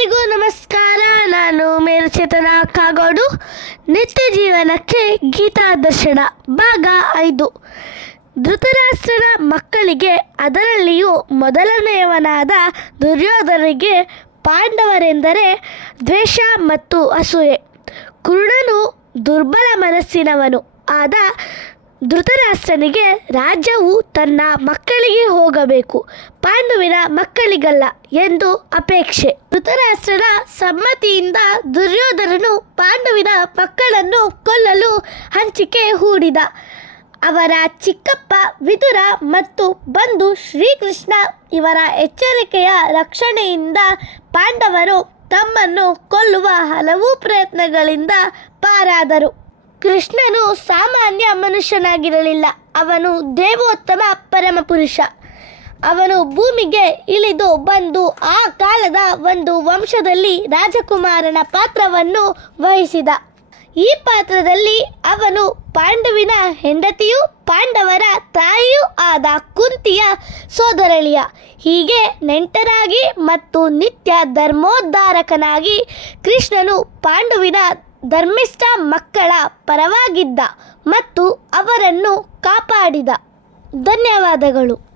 ಎಲ್ಲರಿಗೂ ನಮಸ್ಕಾರ. ನಾನು ಮೇರುಚೇತನ ಕಾಗೋಡು. ನಿತ್ಯ ಜೀವನಕ್ಕೆ ಗೀತಾ ದರ್ಶನ, ಭಾಗ ಐದು. ಧೃತರಾಷ್ಟ್ರನ ಮಕ್ಕಳಿಗೆ ಅದರಲ್ಲಿಯೂ ಮೊದಲನೆಯವನಾದ ದುರ್ಯೋಧನಿಗೆ ಪಾಂಡವರೆಂದರೆ ದ್ವೇಷ ಮತ್ತು ಅಸೂಯೆ. ಕುರುಡನು ದುರ್ಬಲ ಮನಸ್ಸಿನವನು. ಆದ ಧೃತರಾಷ್ಟ್ರನಿಗೆ ರಾಜ್ಯವು ತನ್ನ ಮಕ್ಕಳಿಗೆ ಹೋಗಬೇಕು, ಪಾಂಡುವಿನ ಮಕ್ಕಳಿಗಲ್ಲ ಎಂದು ಅಪೇಕ್ಷೆ. ಧೃತರಾಷ್ಟ್ರನ ಸಮ್ಮತಿಯಿಂದ ದುರ್ಯೋಧನನು ಪಾಂಡುವಿನ ಮಕ್ಕಳನ್ನು ಕೊಲ್ಲಲು ಹಂಚಿಕೆ ಹೂಡಿದ. ಅವರ ಚಿಕ್ಕಪ್ಪ ವಿದುರ ಮತ್ತು ಬಂಧು ಶ್ರೀಕೃಷ್ಣ ಇವರ ಎಚ್ಚರಿಕೆಯ ರಕ್ಷಣೆಯಿಂದ ಪಾಂಡವರು ತಮ್ಮನ್ನು ಕೊಲ್ಲುವ ಹಲವು ಪ್ರಯತ್ನಗಳಿಂದ ಪಾರಾದರು. ಕೃಷ್ಣನು ಸಾಮಾನ್ಯ ಮನುಷ್ಯನಾಗಿರಲಿಲ್ಲ. ಅವನು ದೇವೋತ್ತಮ ಪರಮಪುರುಷ ಅವನು ಭೂಮಿಗೆ ಇಳಿದು ಬಂದು ಆ ಕಾಲದ ಒಂದು ವಂಶದಲ್ಲಿ ರಾಜಕುಮಾರನ ಪಾತ್ರವನ್ನು ವಹಿಸಿದ. ಈ ಪಾತ್ರದಲ್ಲಿ ಅವನು ಪಾಂಡುವಿನ ಹೆಂಡತಿಯೂ, ಪಾಂಡವರ ತಾಯಿಯೂ ಆದ ಕುಂತಿಯ ಸೋದರಳಿಯ. ಹೀಗೆ ನೆಂಟರಾಗಿ ಮತ್ತು ನಿತ್ಯ ಧರ್ಮೋದ್ಧಾರಕನಾಗಿ ಕೃಷ್ಣನು ಪಾಂಡುವಿನ ಧರ್ಮಿಷ್ಠ ಮಕ್ಕಳ ಪರವಾಗಿದ್ದ ಮತ್ತು ಅವರನ್ನು ಕಾಪಾಡಿದ. ಧನ್ಯವಾದಗಳು.